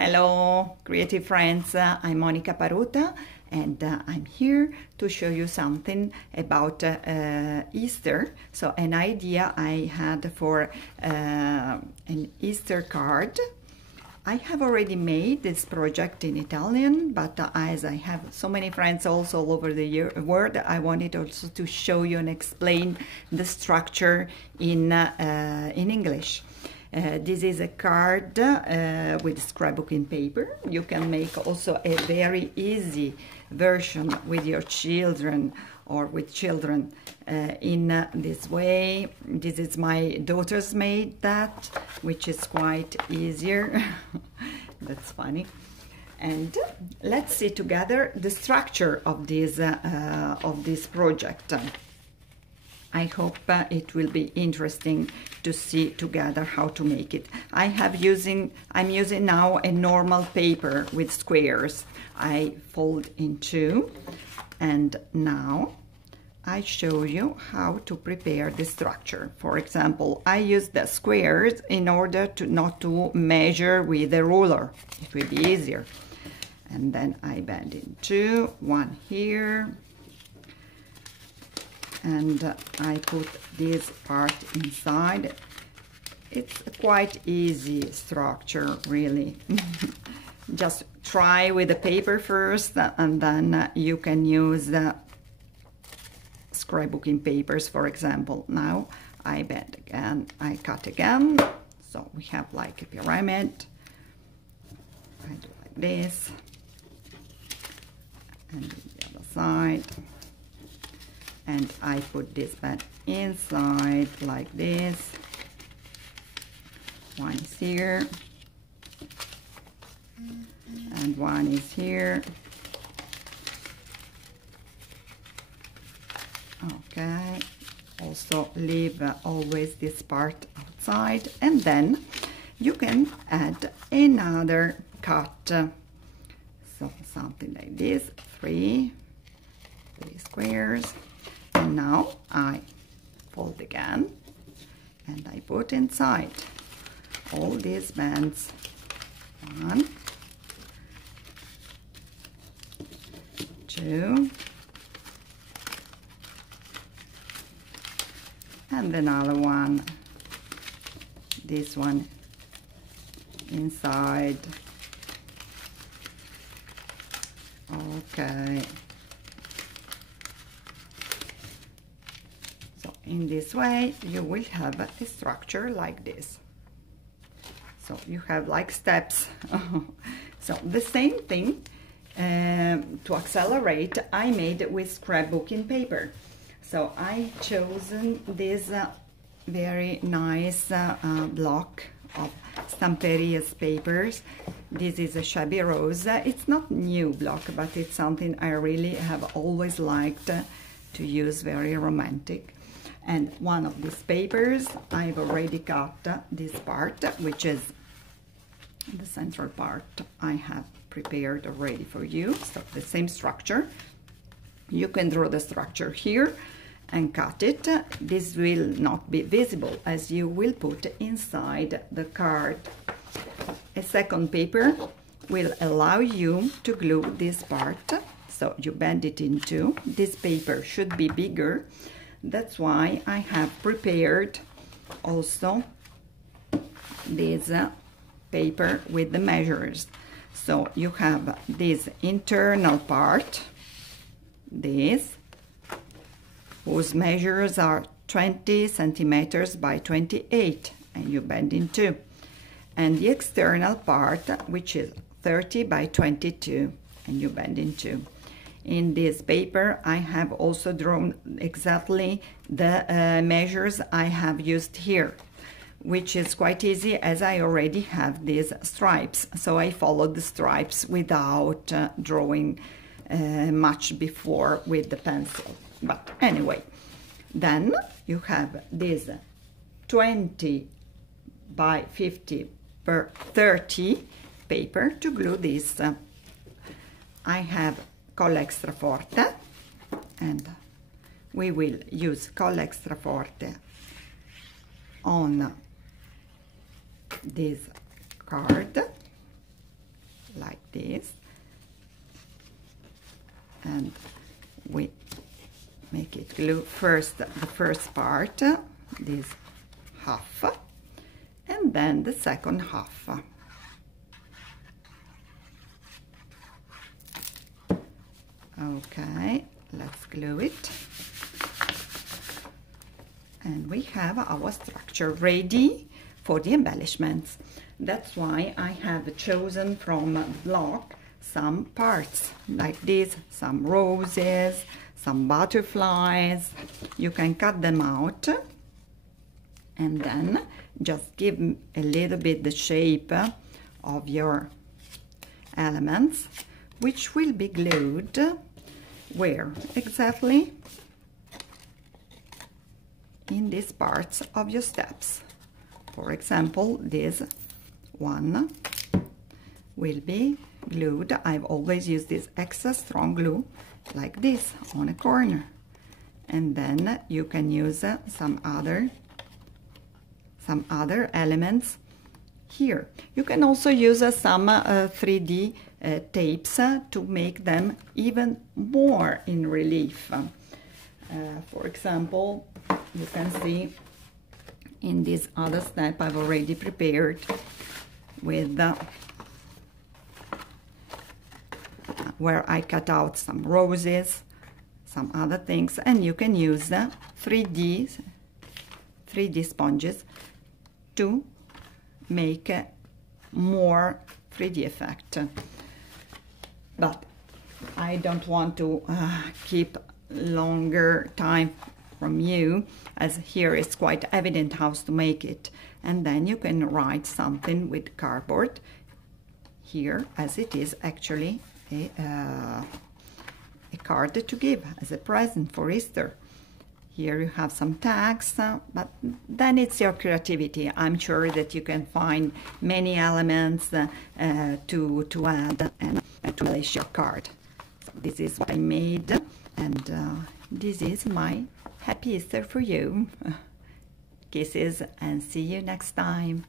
Hello, creative friends. I'm Monica Paruta, and I'm here to show you something about Easter. So, an idea I had for an Easter card. I have already made this project in Italian, but as I have so many friends also all over the world, I wanted also to show you and explain the structure in English. This is a card with scrapbooking paper. You can make also a very easy version with your children or with children in this way. This is my daughter's made that, which is quite easier. That's funny. And let's see together the structure of this project. I hope it will be interesting to see together how to make it. I'm using now a normal paper with squares. I fold in two, and now I show you how to prepare the structure. For example, I use the squares in order to not to measure with a ruler. It will be easier. And then I bend in two, one here, and I put this part inside. It's a quite easy structure, really. Just try with the paper first, and then you can use the scrapbooking papers, for example. Now I bend again, I cut again, so we have like a pyramid. I do like this, and the other side. And I put this back inside like this. One is here, and one is here. Okay, also leave always this part outside, and then you can add another cut. So something like this, three squares. And now I fold again, and I put inside all these bands. One, two, and another one. This one inside. Okay. In this way, you will have a structure like this. So you have like steps. So the same thing to accelerate, I made with scrapbooking paper. So I chosen this very nice block of Stamperia's papers. This is a Shabby Rose. It's not new block, but it's something I really have always liked to use, very romantic. And one of these papers, I've already cut this part, which is the central part I have prepared already for you. So the same structure. You can draw the structure here and cut it. This will not be visible as you will put inside the card. A second paper will allow you to glue this part. So you bend it in two. This paper should be bigger. That's why I have prepared also this paper with the measures. So you have this internal part, this, whose measures are 20 centimeters by 28, and you bend in two. And the external part, which is 30 by 22, and you bend in two. In this paper, I have also drawn exactly the measures I have used here, which is quite easy as I already have these stripes. So I followed the stripes without drawing much before with the pencil. But anyway, then you have this 20 by 50 per 30 paper to glue this. I have Colla Extra Forte, and we will use Colla Extra Forte on this card. this, and we make it glue first the first part, this half, and then the second half. Okay, let's glue it. And we have our structure ready for the embellishments. That's why I have chosen from block some parts like this, some roses, some butterflies. You can cut them out and then just give a little bit the shape of your elements, which will be glued where exactly? In these parts of your steps. For example, this one will be glued. I've always used this extra strong glue like this on a corner, and then you can use some other elements here. You can also use some 3D tapes to make them even more in relief. For example, you can see in this other step I've already prepared with where I cut out some roses, some other things, and you can use 3D sponges to make a more 3D effect. But I don't want to keep longer time from you, as here it's quite evident how to make it. And then you can write something with cardboard here, as it is actually a card to give as a present for Easter. Here you have some tags, but then it's your creativity. I'm sure that you can find many elements to add and to embellish your card. So this is what I made, and this is my happy Easter for you. Kisses, and see you next time.